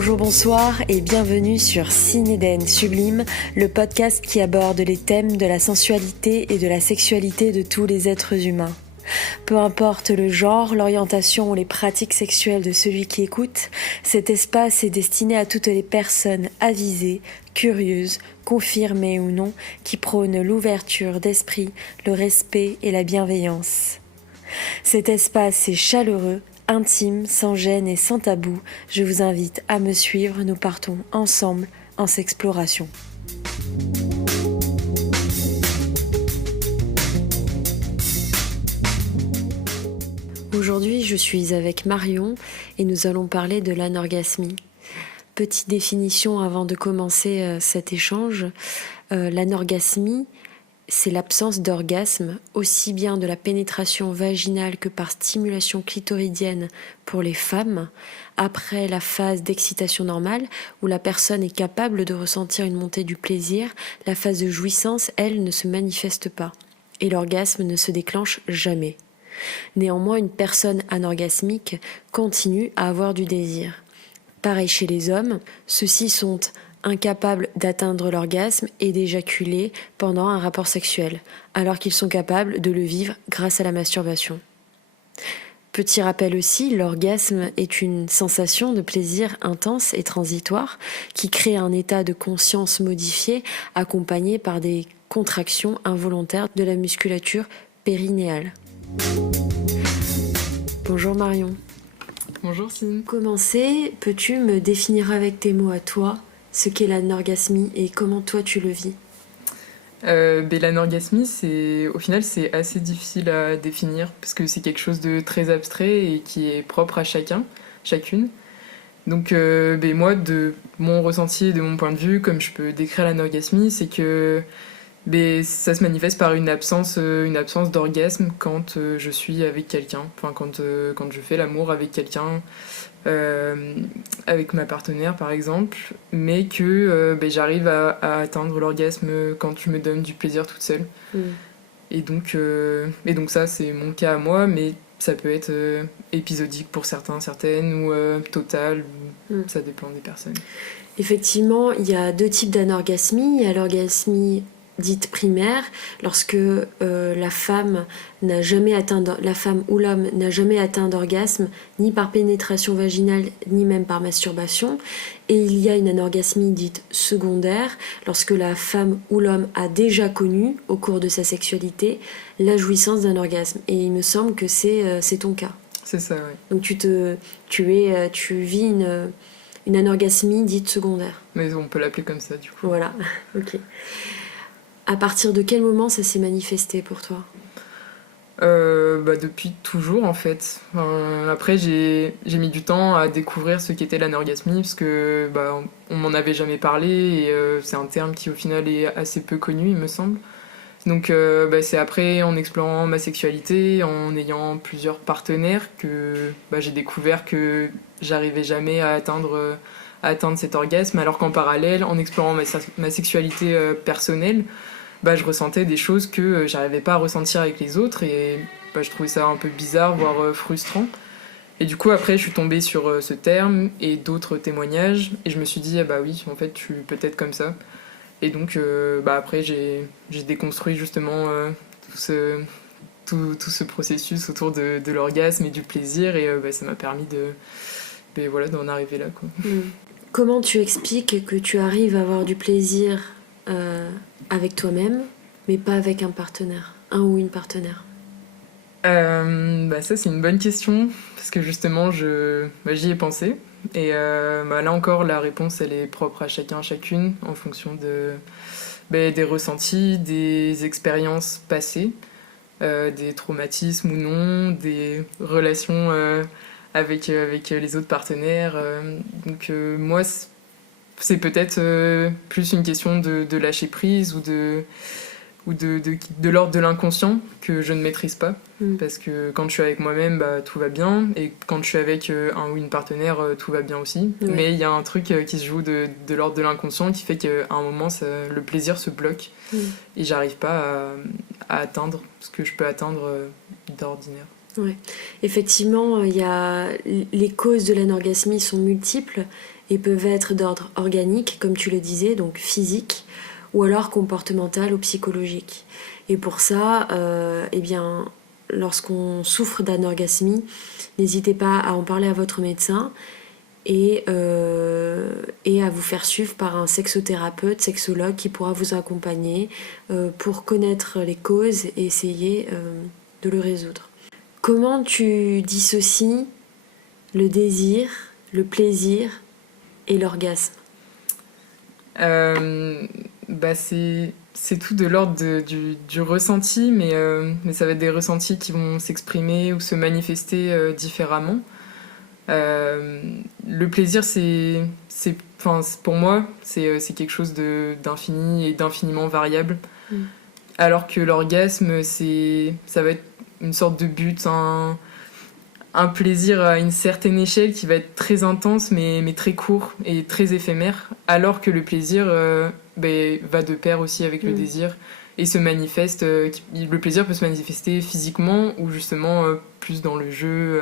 Bonjour, bonsoir et bienvenue sur Cinéden Sublime, le podcast qui aborde les thèmes de la sensualité et de la sexualité de tous les êtres humains. Peu importe le genre, l'orientation ou les pratiques sexuelles de celui qui écoute, cet espace est destiné à toutes les personnes avisées, curieuses, confirmées ou non, qui prônent l'ouverture d'esprit, le respect et la bienveillance. Cet espace est chaleureux, intime, sans gêne et sans tabou. Je vous invite à me suivre, nous partons ensemble en s'exploration. Aujourd'hui, je suis avec Marion et nous allons parler de l'anorgasmie. Petite définition avant de commencer cet échange. L'anorgasmie, c'est l'absence d'orgasme, aussi bien de la pénétration vaginale que par stimulation clitoridienne pour les femmes, après la phase d'excitation normale, où la personne est capable de ressentir une montée du plaisir. La phase de jouissance, elle, ne se manifeste pas, et l'orgasme ne se déclenche jamais. Néanmoins, une personne anorgasmique continue à avoir du désir. Pareil chez les hommes, ceux-ci sont incapables d'atteindre l'orgasme et d'éjaculer pendant un rapport sexuel, alors qu'ils sont capables de le vivre grâce à la masturbation. Petit rappel aussi, l'orgasme est une sensation de plaisir intense et transitoire qui crée un état de conscience modifié accompagné par des contractions involontaires de la musculature périnéale. Bonjour Marion. Bonjour Cine. Pour commencer, peux-tu me définir avec tes mots à toi ce qu'est l'anorgasmie et comment toi tu le vis? L'anorgasmie, au final, c'est assez difficile à définir parce que c'est quelque chose de très abstrait et qui est propre à chacune. Donc, moi, de mon ressenti et de mon point de vue, comme je peux décrire l'anorgasmie, c'est que ça se manifeste par une absence d'orgasme quand je suis avec quelqu'un, enfin quand je fais l'amour avec quelqu'un, avec ma partenaire par exemple, mais que j'arrive à atteindre l'orgasme quand je me donne du plaisir toute seule. Et donc ça c'est mon cas à moi, mais ça peut être épisodique pour certaines ou total, ça dépend des personnes. Effectivement, il y a deux types d'anorgasmie. Il y a l'orgasmie dite primaire, lorsque la femme ou l'homme n'a jamais atteint d'orgasme, ni par pénétration vaginale, ni même par masturbation. Et il y a une anorgasmie dite secondaire, lorsque la femme ou l'homme a déjà connu, au cours de sa sexualité, la jouissance d'un orgasme. Et il me semble que c'est ton cas. C'est ça, oui. Donc tu vis une anorgasmie dite secondaire. Mais on peut l'appeler comme ça, du coup. Voilà, ok. À partir de quel moment ça s'est manifesté pour toi ? Depuis toujours en fait. Après j'ai mis du temps à découvrir ce qu'était l'anorgasmie parce que on m'en avait jamais parlé et c'est un terme qui au final est assez peu connu il me semble. Donc c'est après en explorant ma sexualité, en ayant plusieurs partenaires que j'ai découvert que j'arrivais jamais à atteindre cet orgasme, alors qu'en parallèle en explorant ma sexualité personnelle, je ressentais des choses que j'arrivais pas à ressentir avec les autres et je trouvais ça un peu bizarre, voire frustrant. Et du coup, après, je suis tombée sur ce terme et d'autres témoignages et je me suis dit, oui, en fait, je suis peut-être comme ça. Et donc, après, j'ai déconstruit justement tout ce processus autour de l'orgasme et du plaisir et ça m'a permis d'en arriver là, quoi. Comment tu expliques que tu arrives à avoir du plaisir avec toi-même, mais pas avec un partenaire, un ou une partenaire? Ça c'est une bonne question, parce que justement j'y ai pensé. Et là encore la réponse elle est propre à chacune, en fonction des ressentis, des expériences passées, des traumatismes ou non, des relations avec les autres partenaires. Donc moi c'est peut-être plus une question de lâcher prise ou de l'ordre de l'inconscient que je ne maîtrise pas. Parce que quand je suis avec moi-même, tout va bien. Et quand je suis avec un ou une partenaire, tout va bien aussi. Ouais. Mais il y a un truc qui se joue de l'ordre de l'inconscient qui fait qu'à un moment, le plaisir se bloque. Et j'arrive pas à atteindre ce que je peux atteindre d'ordinaire. Ouais. Effectivement, les causes de l'anorgasmie sont multiples. et peuvent être d'ordre organique, comme tu le disais, donc physique, ou alors comportemental ou psychologique. Et pour ça, eh bien, lorsqu'on souffre d'anorgasmie, n'hésitez pas à en parler à votre médecin et à vous faire suivre par un sexothérapeute, sexologue qui pourra vous accompagner pour connaître les causes et essayer de le résoudre. Comment tu dissocies le désir, le plaisir et l'orgasme? C'est tout de l'ordre du ressenti, mais ça va être des ressentis qui vont s'exprimer ou se manifester différemment. Le plaisir, pour moi, c'est quelque chose d'infini et d'infiniment variable. Alors que l'orgasme, ça va être une sorte de but, un plaisir à une certaine échelle qui va être très intense mais très court et très éphémère, alors que le plaisir va de pair aussi avec le désir et se manifeste. Le plaisir peut se manifester physiquement ou justement plus dans le jeu,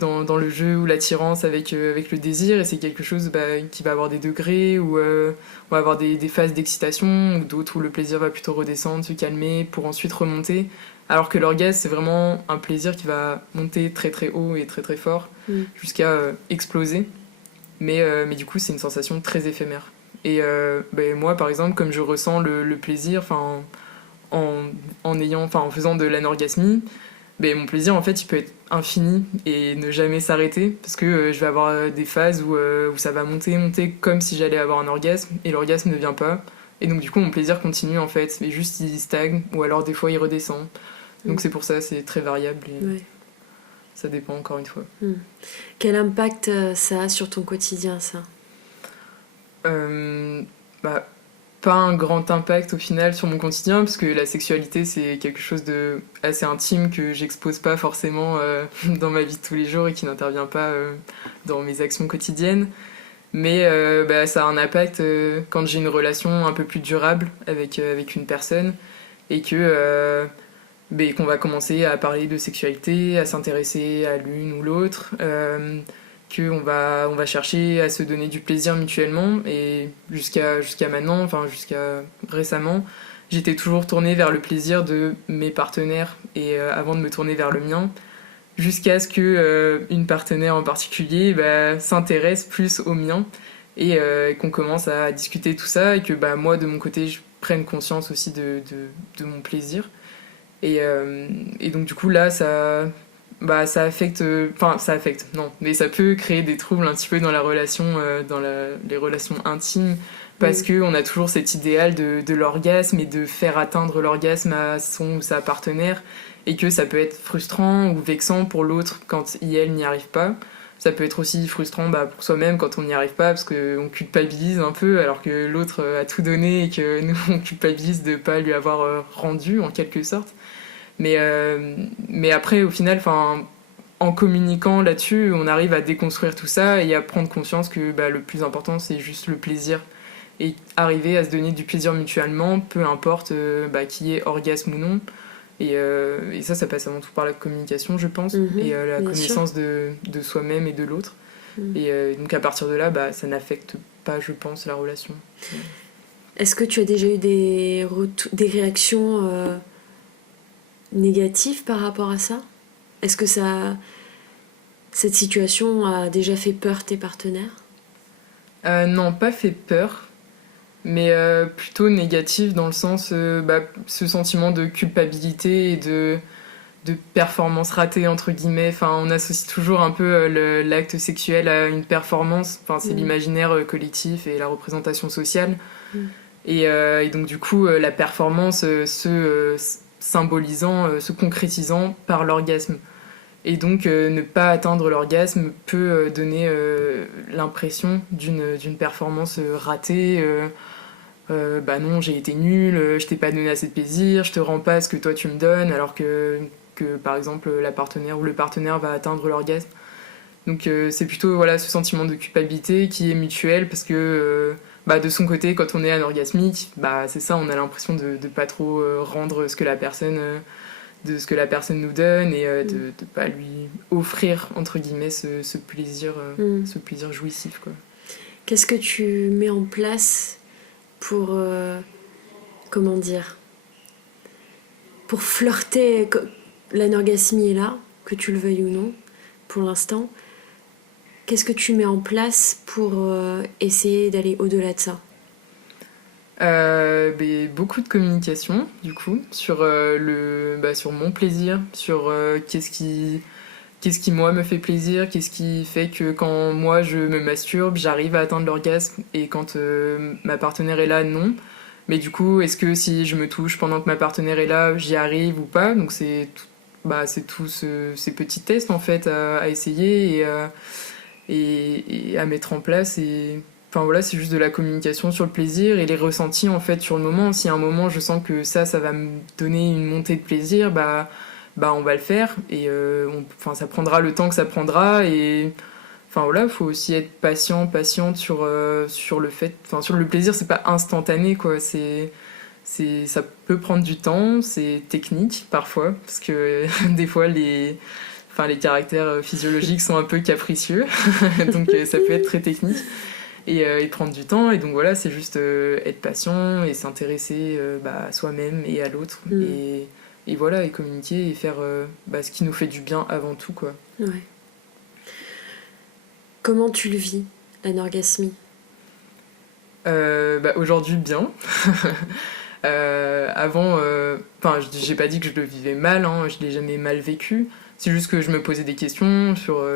dans le jeu ou l'attirance avec le désir, et c'est quelque chose qui va avoir des degrés où on va avoir des phases d'excitation ou d'autres où le plaisir va plutôt redescendre, se calmer pour ensuite remonter. Alors que l'orgasme, c'est vraiment un plaisir qui va monter très très haut et très très fort jusqu'à exploser. Mais du coup, c'est une sensation très éphémère. Et moi, par exemple, comme je ressens le plaisir en faisant de l'anorgasmie, mon plaisir, en fait, il peut être infini et ne jamais s'arrêter. Parce que je vais avoir des phases où ça va monter comme si j'allais avoir un orgasme, et l'orgasme ne vient pas. Et donc, du coup, mon plaisir continue, en fait. Mais juste, il stagne, ou alors des fois, il redescend. Donc c'est pour ça, c'est très variable et ça dépend encore une fois. Quel impact ça a sur ton quotidien, ça? Pas un grand impact au final sur mon quotidien, parce que la sexualité, c'est quelque chose de assez intime que j'expose pas forcément dans ma vie de tous les jours et qui n'intervient pas dans mes actions quotidiennes. Mais ça a un impact quand j'ai une relation un peu plus durable avec une personne et qu'on va commencer à parler de sexualité, à s'intéresser à l'une ou l'autre, qu'on va chercher à se donner du plaisir mutuellement. Et jusqu'à maintenant, enfin jusqu'à récemment, j'étais toujours tournée vers le plaisir de mes partenaires et avant de me tourner vers le mien, jusqu'à ce que une partenaire en particulier s'intéresse plus au mien et qu'on commence à discuter tout ça, et que moi de mon côté je prenne conscience aussi de mon plaisir. Et donc du coup là ça affecte, non, mais ça peut créer des troubles un petit peu dans la relation, les relations intimes, parce que on a toujours cet idéal de l'orgasme et de faire atteindre l'orgasme à son ou sa partenaire, et que ça peut être frustrant ou vexant pour l'autre quand elle n'y arrive pas. Ça peut être aussi frustrant pour soi-même quand on n'y arrive pas, parce qu'on culpabilise un peu alors que l'autre a tout donné et que nous on culpabilise de ne pas lui avoir rendu en quelque sorte. Mais après, au final, en communiquant là-dessus, on arrive à déconstruire tout ça et à prendre conscience que le plus important, c'est juste le plaisir. Et arriver à se donner du plaisir mutuellement, peu importe qu'il y ait orgasme ou non. Et ça passe avant tout par la communication, je pense, et la connaissance de soi-même et de l'autre. Et donc à partir de là, ça n'affecte pas, je pense, la relation. Est-ce que tu as déjà eu des réactions négatives par rapport à ça? Est-ce que cette situation a déjà fait peur tes partenaires? Non, pas fait peur, mais plutôt négative dans le sens ce sentiment de culpabilité et de performance ratée entre guillemets. On associe toujours un peu l'acte sexuel à une performance. C'est l'imaginaire collectif et la représentation sociale. Et donc du coup la performance se symbolisant, se concrétisant par l'orgasme. Et donc ne pas atteindre l'orgasme peut donner l'impression d'une performance ratée. Non, j'ai été nulle, je t'ai pas donné assez de plaisir, je te rends pas ce que toi tu me donnes, alors que par exemple la partenaire ou le partenaire va atteindre l'orgasme. Donc c'est plutôt ce sentiment de culpabilité qui est mutuel, parce que de son côté, quand on est anorgasmique, c'est ça, on a l'impression de pas trop rendre ce que la personne nous donne, et de pas lui offrir entre guillemets ce plaisir jouissif, quoi. Qu'est-ce que tu mets en place pour, comment dire, pour flirter? L'anorgasmie est là, que tu le veuilles ou non, pour l'instant. Qu'est-ce que tu mets en place pour essayer d'aller au-delà de ça? Beaucoup de communication, du coup, sur, sur mon plaisir, sur qu'est-ce qui, moi, me fait plaisir, qu'est-ce qui fait que quand moi, je me masturbe, j'arrive à atteindre l'orgasme, et quand ma partenaire est là, non. Mais du coup, est-ce que si je me touche pendant que ma partenaire est là, j'y arrive ou pas? Donc c'est tous ces petits tests, en fait, à essayer et à mettre en place. Et enfin voilà, c'est juste de la communication sur le plaisir et les ressentis en fait sur le moment. Si à un moment je sens que ça va me donner une montée de plaisir, bah on va le faire et enfin ça prendra le temps que ça prendra. Et enfin voilà, faut aussi être patiente sur le fait, enfin sur le plaisir, c'est pas instantané quoi. Ça peut prendre du temps, c'est technique parfois parce que des fois les caractères physiologiques sont un peu capricieux, donc ça peut être très technique et prendre du temps. Et donc voilà, c'est juste être patient et s'intéresser à soi-même et à l'autre. Et voilà, et communiquer et faire ce qui nous fait du bien avant tout, quoi. Ouais. Comment tu le vis, l'anorgasmie? Aujourd'hui, bien. Avant, j'ai pas dit que je le vivais mal, hein, je l'ai jamais mal vécu. C'est juste que je me posais des questions sur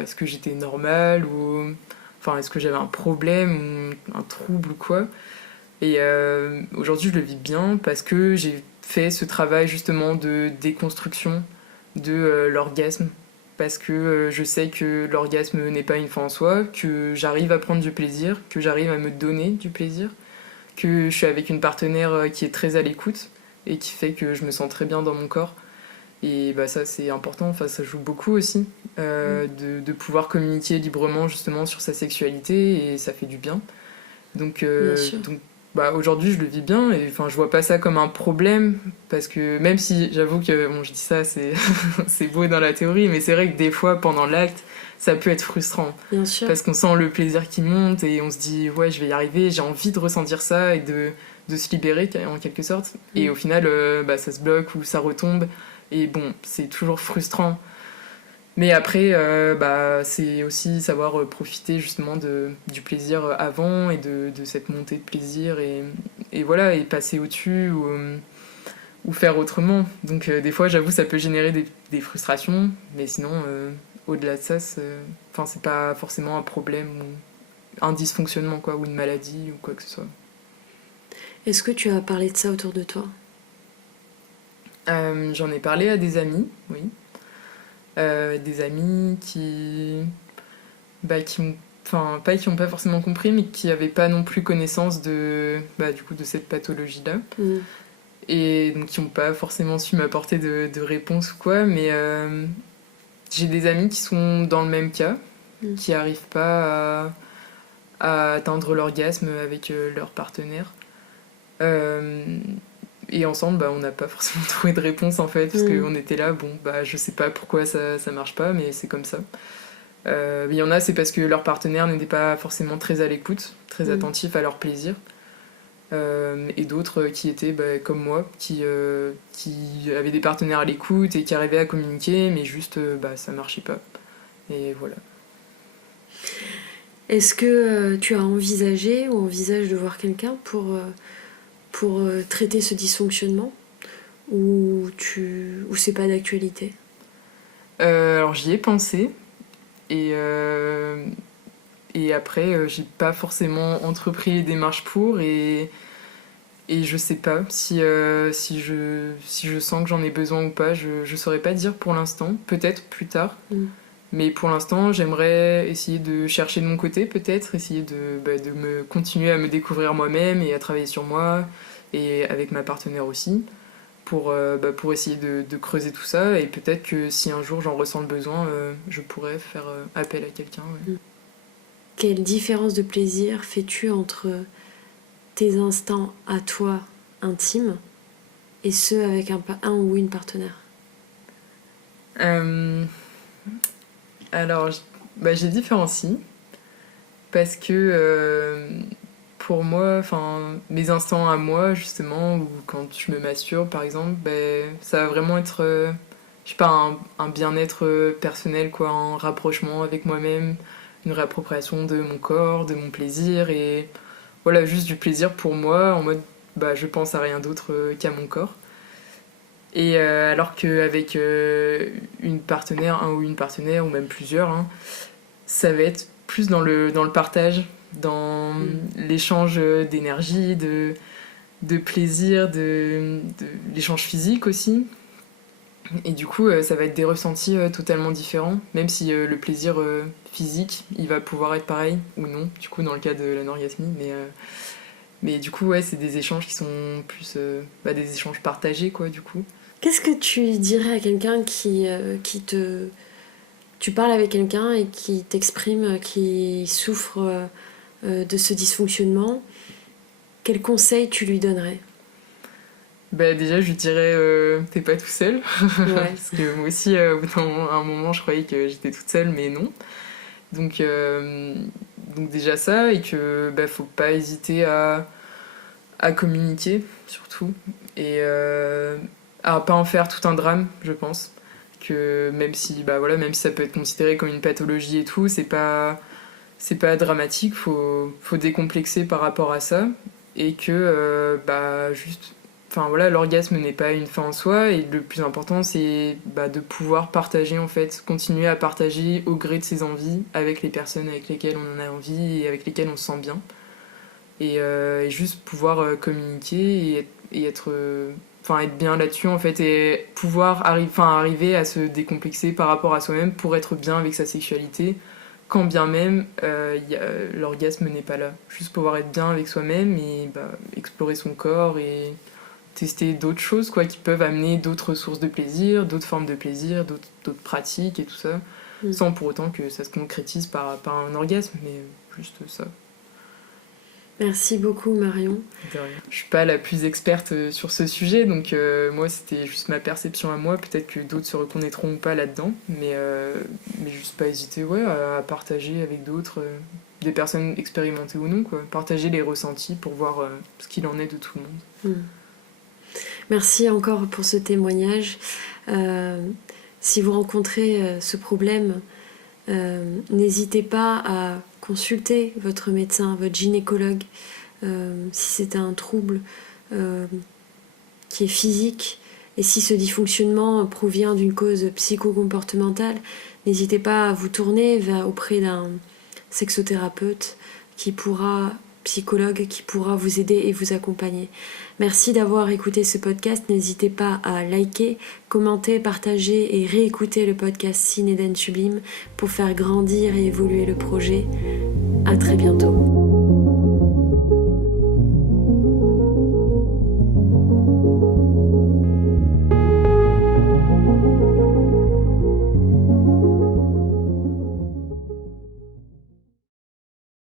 est-ce que j'étais normale ou enfin est-ce que j'avais un problème ou un trouble ou quoi. Et aujourd'hui je le vis bien parce que j'ai fait ce travail justement de déconstruction de l'orgasme parce que je sais que l'orgasme n'est pas une fin en soi, que j'arrive à prendre du plaisir, que j'arrive à me donner du plaisir, que je suis avec une partenaire qui est très à l'écoute et qui fait que je me sens très bien dans mon corps. Et ça c'est important, enfin, ça joue beaucoup aussi de pouvoir communiquer librement justement sur sa sexualité et ça fait du bien. Donc, aujourd'hui je le vis bien et enfin je vois pas ça comme un problème parce que même si j'avoue que bon je dis ça c'est c'est beau dans la théorie mais c'est vrai que des fois pendant l'acte ça peut être frustrant. Bien sûr. Parce qu'on sent le plaisir qui monte et on se dit ouais je vais y arriver, j'ai envie de ressentir ça et de se libérer en quelque sorte. Et au final ça se bloque ou ça retombe et bon c'est toujours frustrant. Mais après c'est aussi savoir profiter justement du plaisir avant et de cette montée de plaisir et voilà et passer au-dessus ou faire autrement. Donc des fois j'avoue ça peut générer des frustrations mais sinon au-delà de ça c'est pas forcément un problème ou un dysfonctionnement quoi, ou une maladie ou quoi que ce soit. Est-ce que tu as parlé de ça autour de toi? J'en ai parlé à des amis, oui. Des amis qui ont, enfin pas qui n'ont pas forcément compris mais qui n'avaient pas non plus connaissance du coup de cette pathologie là et donc qui n'ont pas forcément su m'apporter de réponse ou quoi mais j'ai des amis qui sont dans le même cas qui n'arrivent pas à atteindre l'orgasme avec leur partenaire et ensemble on n'a pas forcément trouvé de réponse en fait parce qu'on était là je sais pas pourquoi ça marche pas mais c'est comme ça. Il y en a c'est parce que leur partenaire n'était pas forcément très à l'écoute, très attentif à leur plaisir et d'autres qui étaient comme moi qui avaient des partenaires à l'écoute et qui arrivaient à communiquer mais juste ça marchait pas et voilà. Est-ce que tu as envisagé ou envisages de voir quelqu'un pour traiter ce dysfonctionnement ou c'est pas d'actualité? Alors j'y ai pensé et après j'ai pas forcément entrepris les démarches pour et je sais pas si je sens que j'en ai besoin ou pas, je saurais pas dire pour l'instant, peut-être plus tard. Mais pour l'instant, j'aimerais essayer de chercher de mon côté, peut-être, essayer de me continuer à me découvrir moi-même et à travailler sur moi, et avec ma partenaire aussi, pour essayer de creuser tout ça. Et peut-être que si un jour j'en ressens le besoin, je pourrais faire appel à quelqu'un. Ouais. Quelle différence de plaisir fais-tu entre tes instants à toi intimes et ceux avec un ou une partenaire? Alors, j'ai différencie. parce que pour moi, mes instants à moi, justement, ou quand je me masturbe, par exemple, ça va vraiment être, je sais pas, un bien-être personnel, quoi, un rapprochement avec moi-même, une réappropriation de mon corps, de mon plaisir, et voilà, juste du plaisir pour moi, en mode, je pense à rien d'autre qu'à mon corps. Et alors qu'avec une partenaire, un ou une partenaire, ou même plusieurs, hein, ça va être plus dans le partage, dans l'échange d'énergie, de plaisir, de l'échange physique aussi. Et du coup, ça va être des ressentis totalement différents, même si le plaisir physique, il va pouvoir être pareil ou non, du coup, dans le cas de l'anorgasmie. Mais du coup, ouais, c'est des échanges qui sont plus des échanges partagés, quoi, du coup. Qu'est-ce que tu dirais à quelqu'un qui te... Tu parles avec quelqu'un et qui t'exprime qui souffre de ce dysfonctionnement. Quel conseil tu lui donnerais ? Déjà, je lui dirais t'es pas tout seul. Ouais. Parce que moi aussi, au bout d'un moment, je croyais que j'étais toute seule, mais non. Donc déjà ça, et que faut pas hésiter à communiquer, surtout. Et à pas en faire tout un drame, je pense. Que même si ça peut être considéré comme une pathologie et tout, c'est pas dramatique, faut décomplexer par rapport à ça, et que juste l'orgasme n'est pas une fin en soi, et le plus important c'est de pouvoir partager, en fait, continuer à partager au gré de ses envies avec les personnes avec lesquelles on en a envie et avec lesquelles on se sent bien, et juste pouvoir communiquer et être bien là-dessus, en fait, et pouvoir arriver à se décomplexer par rapport à soi-même pour être bien avec sa sexualité, quand bien même l'orgasme n'est pas là. Juste pouvoir être bien avec soi-même et explorer son corps et tester d'autres choses, quoi, qui peuvent amener d'autres sources de plaisir, d'autres formes de plaisir, d'autres pratiques et tout ça, sans pour autant que ça se concrétise par un orgasme, mais juste ça. Merci beaucoup, Marion. De rien. Je suis pas la plus experte sur ce sujet, donc moi c'était juste ma perception à moi. Peut-être que d'autres se reconnaîtront ou pas là-dedans, mais juste pas hésiter à partager avec d'autres, des personnes expérimentées ou non, quoi. Partager les ressentis pour voir ce qu'il en est de tout le monde. Merci encore pour ce témoignage. Si vous rencontrez ce problème, n'hésitez pas à consulter votre médecin, votre gynécologue, si c'est un trouble qui est physique, et si ce dysfonctionnement provient d'une cause psychocomportementale, n'hésitez pas à vous tourner auprès d'un sexothérapeute psychologue qui pourra vous aider et vous accompagner. Merci d'avoir écouté ce podcast. N'hésitez pas à liker, commenter, partager et réécouter le podcast Sin Eden Sublime pour faire grandir et évoluer le projet. À très bientôt.